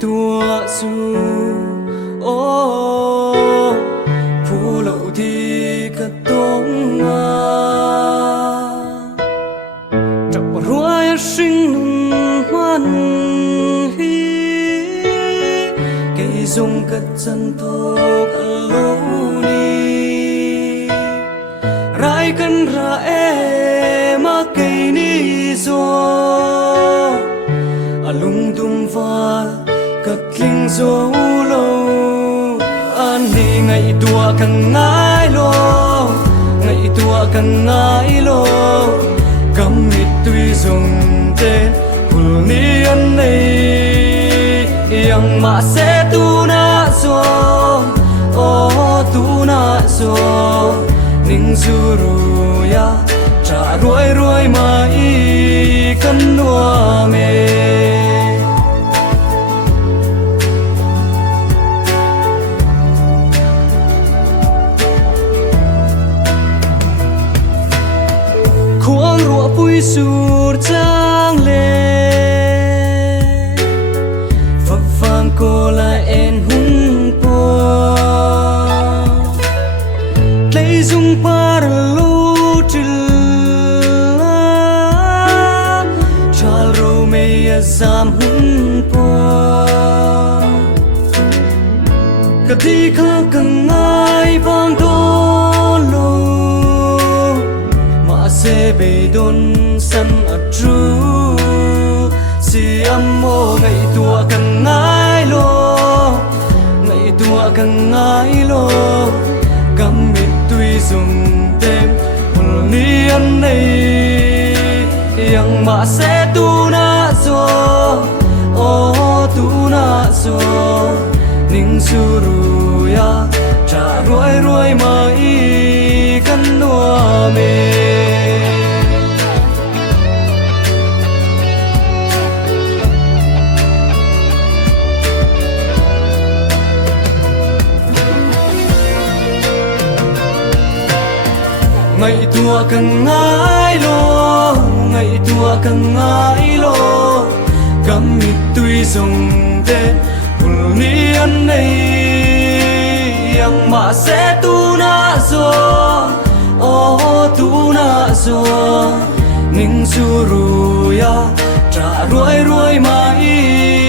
tua su ô phù lậu thì cả tông à chọc ruồi sinh hoan hi cây dung cất chân thuốc lâu ni rai cần ra em mà cây ni zo lung tung và cất linh dấu lâu an đi ngày tua càng ngái lo ngày tua càng ngái lo cắm mít tuy dùng tên hùl ni anh này yang mà sẽ tu na zo ô tu na zo ning zuru ya trả ruồi ruồi mà i cần đua mê khuang rùa bụi sụt trang lên phập phang cô lại en hung po lấy dung par lu chilla chal ro me zam hun po kati kha kang ai bang do lo se be don san atru si amo ngày tua càng ngái lo ngày tua càng ngái lo cắm mít tuy dùng tem hồn ni anh này yang mà sẽ tu na zo ô tu na zo ning suru ya trả ruồi ruồi mà i căn đua mê ngày tua càng ngái lo ngày tua càng ngái lo cắm mít tuy dùng tên hùl ni anh này yang mà sẽ tu na zo ô tu na zo ning suru ya trả ruồi ruồi mà i